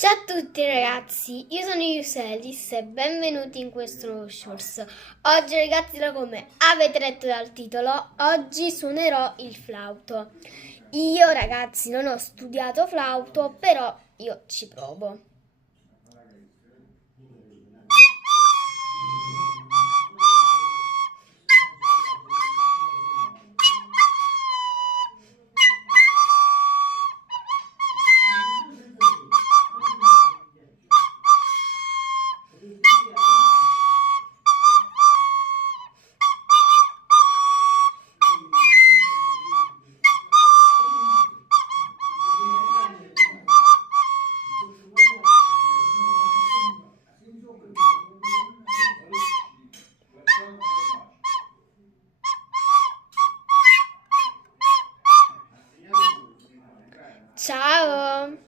Ciao a tutti ragazzi, io sono Yuselis e benvenuti in questo nuovo shorts. Oggi ragazzi, come avete letto dal titolo, oggi suonerò il flauto. Io ragazzi non ho studiato flauto, però io ci provo.